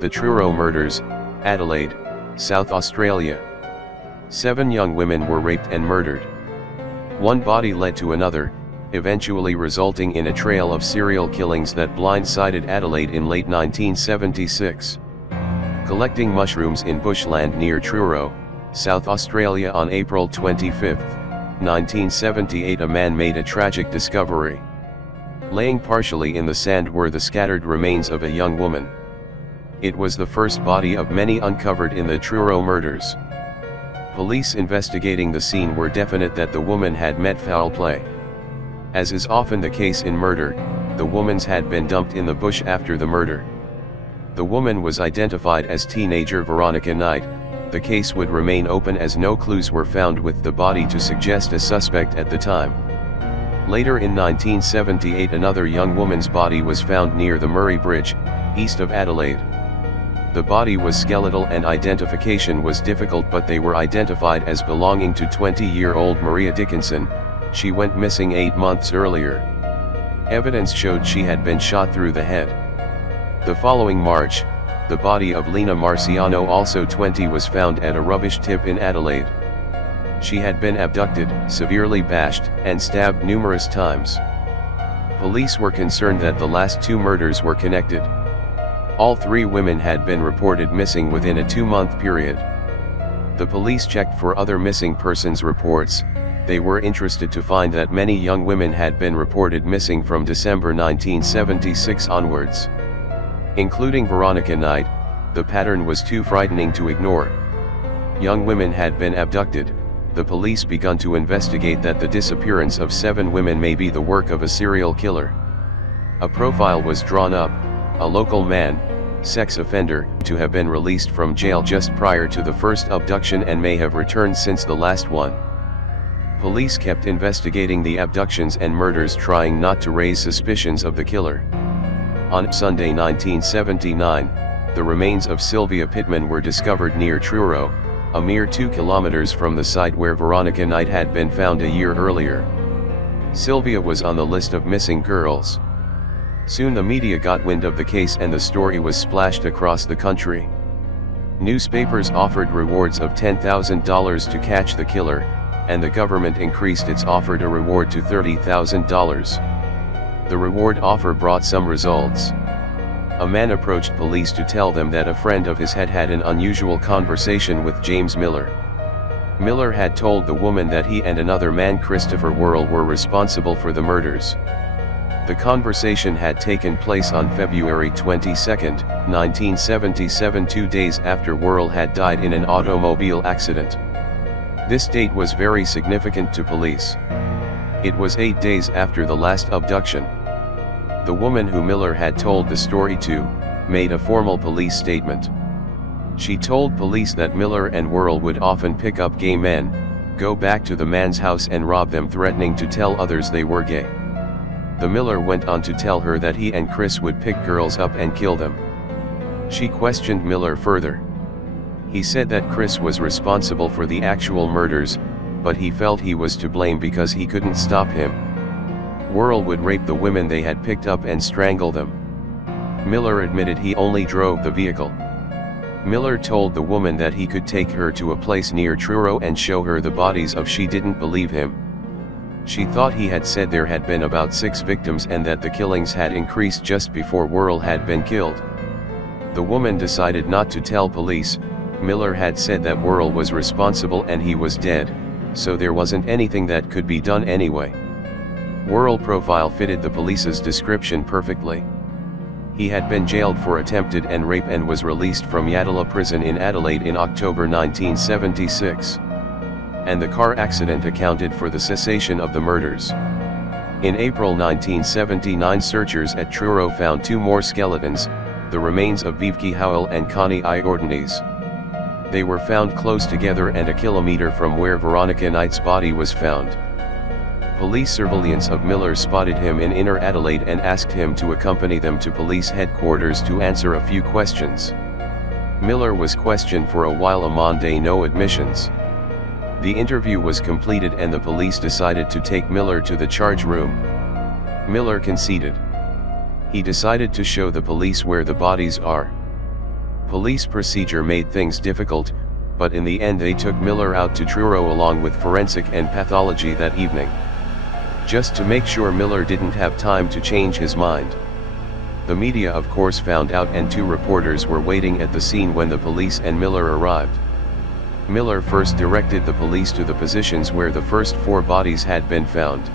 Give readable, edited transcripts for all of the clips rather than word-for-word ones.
The Truro murders, Adelaide, South Australia. 7 young women were raped and murdered. One body led to another, eventually resulting in a trail of serial killings that blindsided Adelaide in late 1976. Collecting mushrooms in bushland near Truro, South Australia on April 25, 1978, a man made a tragic discovery. Laying partially in the sand were the scattered remains of a young woman. It was the first body of many uncovered in the Truro murders. Police investigating the scene were definite that the woman had met foul play. As is often the case in murder, the woman's had been dumped in the bush after the murder. The woman was identified as teenager Veronica Knight. The case would remain open as no clues were found with the body to suggest a suspect at the time. Later in 1978, another young woman's body was found near the Murray Bridge, east of Adelaide. The body was skeletal and identification was difficult, but they were identified as belonging to 20-year-old Maria Dickinson. She went missing 8 months earlier. Evidence showed she had been shot through the head. The following March, the body of Lena Marciano, also 20, was found at a rubbish tip in Adelaide. She had been abducted, severely bashed, and stabbed numerous times. Police were concerned that the last 2 murders were connected. All 3 women had been reported missing within a 2-month period. The police checked for other missing persons reports. They were interested to find that many young women had been reported missing from December 1976 onwards. Including Veronica Knight, the pattern was too frightening to ignore. Young women had been abducted. The police began to investigate that the disappearance of 7 women may be the work of a serial killer. A profile was drawn up, a local man, sex offender, to have been released from jail just prior to the first abduction and may have returned since the last one. Police kept investigating the abductions and murders, trying not to raise suspicions of the killer. On Sunday 1979, the remains of Sylvia Pittman were discovered near Truro, a mere 2 kilometers from the site where Veronica Knight had been found a year earlier. Sylvia was on the list of missing girls. Soon the media got wind of the case and the story was splashed across the country. Newspapers offered rewards of $10,000 to catch the killer, and the government increased its offer to reward to $30,000. The reward offer brought some results. A man approached police to tell them that a friend of his had had an unusual conversation with James Miller. Miller had told the woman that he and another man, Christopher Worrell, were responsible for the murders. The conversation had taken place on February 22, 1977, 2 days after Worrell had died in an automobile accident. This date was very significant to police. It was 8 days after the last abduction. The woman who Miller had told the story to, made a formal police statement. She told police that Miller and Worrell would often pick up gay men, go back to the man's house and rob them, threatening to tell others they were gay. The Miller went on to tell her that he and Chris would pick girls up and kill them. She questioned Miller further. He said that Chris was responsible for the actual murders, but he felt he was to blame because he couldn't stop him. Worrell would rape the women they had picked up and strangle them. Miller admitted he only drove the vehicle. Miller told the woman that he could take her to a place near Truro and show her the bodies of. She didn't believe him. She thought he had said there had been about 6 victims and that the killings had increased just before Worrell had been killed. The woman decided not to tell police. Miller had said that Worrell was responsible and he was dead, so there wasn't anything that could be done anyway. Worrell profile fitted the police's description perfectly. He had been jailed for attempted and rape and was released from Yatala prison in Adelaide in October 1976. And the car accident accounted for the cessation of the murders. In April 1979, searchers at Truro found 2 more skeletons, the remains of Vivki Howell and Connie I. Ordenese. They were found close together and a kilometer from where Veronica Knight's body was found. Police surveillance of Miller spotted him in Inner Adelaide and asked him to accompany them to police headquarters to answer a few questions. Miller was questioned for a while. On Monday, no admissions. The interview was completed and the police decided to take Miller to the charge room. Miller conceded. He decided to show the police where the bodies are. Police procedure made things difficult, but in the end they took Miller out to Truro along with forensic and pathology that evening. Just to make sure Miller didn't have time to change his mind. The media of course found out, and 2 reporters were waiting at the scene when the police and Miller arrived. Miller first directed the police to the positions where the first 4 bodies had been found.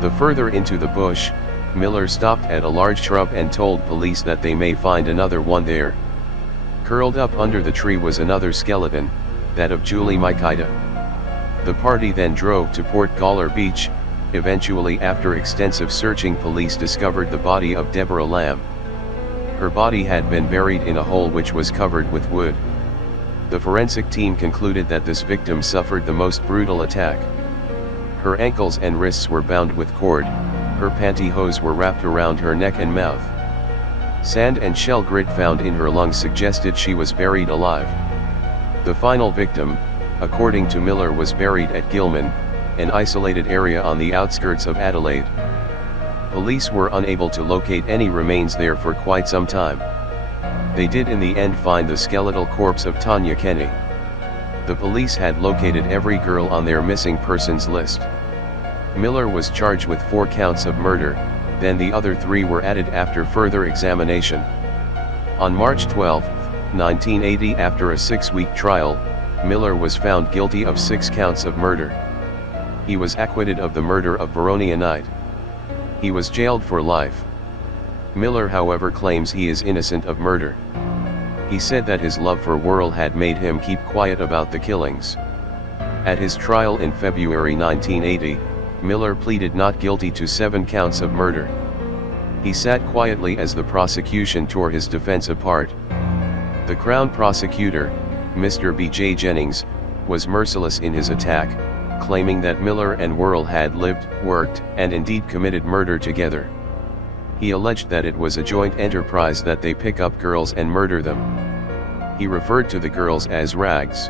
The further into the bush, Miller stopped at a large shrub and told police that they may find another one there. Curled up under the tree was another skeleton, that of Julie Mikita. The party then drove to Port Gawler Beach. Eventually, after extensive searching, police discovered the body of Deborah Lamb. Her body had been buried in a hole which was covered with wood. The forensic team concluded that this victim suffered the most brutal attack. Her ankles and wrists were bound with cord, her pantyhose were wrapped around her neck and mouth. Sand and shell grit found in her lungs suggested she was buried alive. The final victim, according to Miller, was buried at Gilman, an isolated area on the outskirts of Adelaide. Police were unable to locate any remains there for quite some time. They did in the end find the skeletal corpse of Tanya Kenny. The police had located every girl on their missing persons list. Miller was charged with 4 counts of murder, then the other 3 were added after further examination. On March 12, 1980, after a 6-week trial, Miller was found guilty of 6 counts of murder. He was acquitted of the murder of Veronia Knight. He was jailed for life. Miller, however, claims he is innocent of murder. He said that his love for Worrell had made him keep quiet about the killings. At his trial in February 1980, Miller pleaded not guilty to 7 counts of murder. He sat quietly as the prosecution tore his defense apart. The Crown prosecutor, Mr. B.J. Jennings, was merciless in his attack, claiming that Miller and Worrell had lived, worked, and indeed committed murder together. He alleged that it was a joint enterprise, that they pick up girls and murder them. He referred to the girls as rags.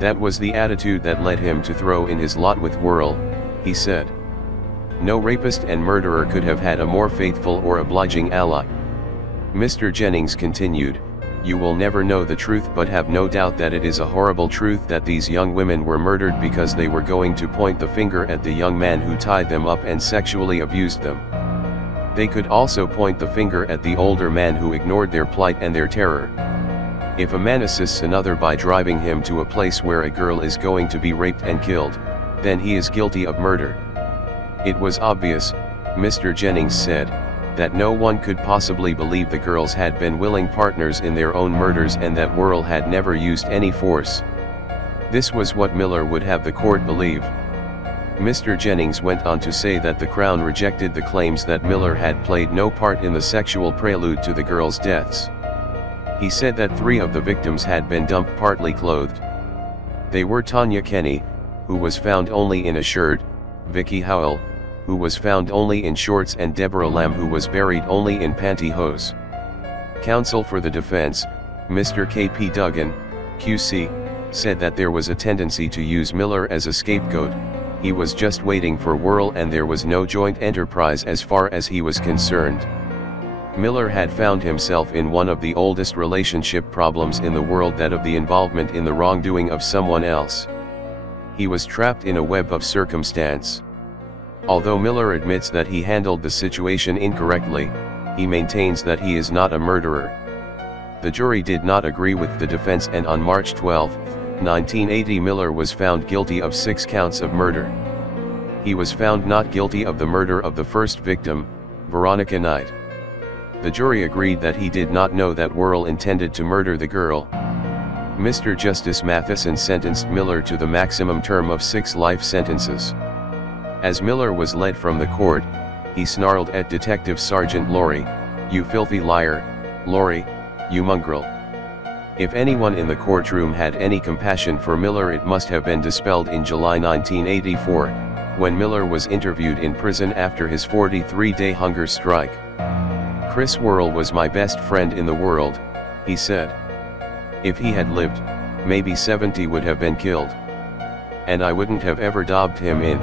That was the attitude that led him to throw in his lot with Worrell, he said. No rapist and murderer could have had a more faithful or obliging ally. Mr. Jennings continued, "You will never know the truth, but have no doubt that it is a horrible truth that these young women were murdered because they were going to point the finger at the young man who tied them up and sexually abused them. They could also point the finger at the older man who ignored their plight and their terror. If a man assists another by driving him to a place where a girl is going to be raped and killed, then he is guilty of murder." It was obvious, Mr. Jennings said, that no one could possibly believe the girls had been willing partners in their own murders and that Worrell had never used any force. This was what Miller would have the court believe. Mr. Jennings went on to say that the Crown rejected the claims that Miller had played no part in the sexual prelude to the girls' deaths. He said that 3 of the victims had been dumped partly clothed. They were Tanya Kenny, who was found only in a shirt, Vicky Howell, who was found only in shorts, and Deborah Lamb, who was buried only in pantyhose. Counsel for the defense, Mr. K.P. Duggan, QC, said that there was a tendency to use Miller as a scapegoat. He was just waiting for Worrell and there was no joint enterprise as far as he was concerned. Miller had found himself in one of the oldest relationship problems in the world, that of the involvement in the wrongdoing of someone else. He was trapped in a web of circumstance. Although Miller admits that he handled the situation incorrectly, he maintains that he is not a murderer. The jury did not agree with the defense, and on March 12, 1980, Miller was found guilty of 6 counts of murder. He was found not guilty of the murder of the first victim, Veronica Knight. The jury agreed that he did not know that Worrell intended to murder the girl. Mr. Justice Matheson sentenced Miller to the maximum term of 6 life sentences. As Miller was led from the court, he snarled at Detective Sergeant Laurie, "You filthy liar, Laurie, you mongrel." If anyone in the courtroom had any compassion for Miller, it must have been dispelled in July 1984, when Miller was interviewed in prison after his 43-day hunger strike. "Chris Worrell was my best friend in the world," he said. "If he had lived, maybe 70 would have been killed. And I wouldn't have ever dobbed him in."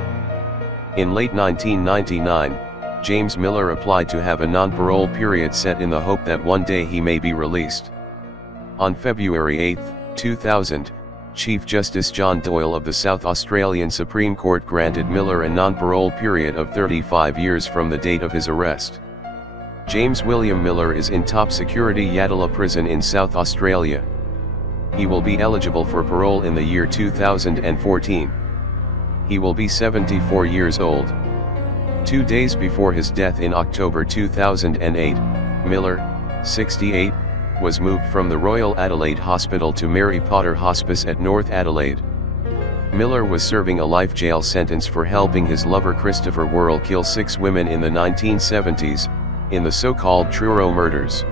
In late 1999, James Miller applied to have a non-parole period set in the hope that one day he may be released. On February 8, 2000, Chief Justice John Doyle of the South Australian Supreme Court granted Miller a non-parole period of 35 years from the date of his arrest. James William Miller is in top security Yatala prison in South Australia. He will be eligible for parole in the year 2014. He will be 74 years old. 2 days before his death in October 2008, Miller, 68, was moved from the Royal Adelaide Hospital to Mary Potter Hospice at North Adelaide. Miller was serving a life jail sentence for helping his lover Christopher Worrell kill 6 women in the 1970s, in the so-called Truro murders.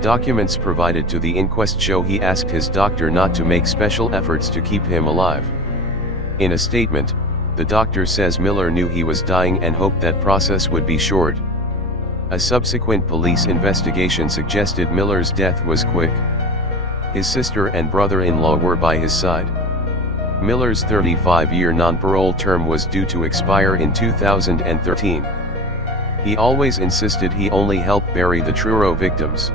Documents provided to the inquest show he asked his doctor not to make special efforts to keep him alive. In a statement, the doctor says Miller knew he was dying and hoped that process would be short. A subsequent police investigation suggested Miller's death was quick. His sister and brother-in-law were by his side. Miller's 35-year non-parole term was due to expire in 2013. He always insisted he only helped bury the Truro victims.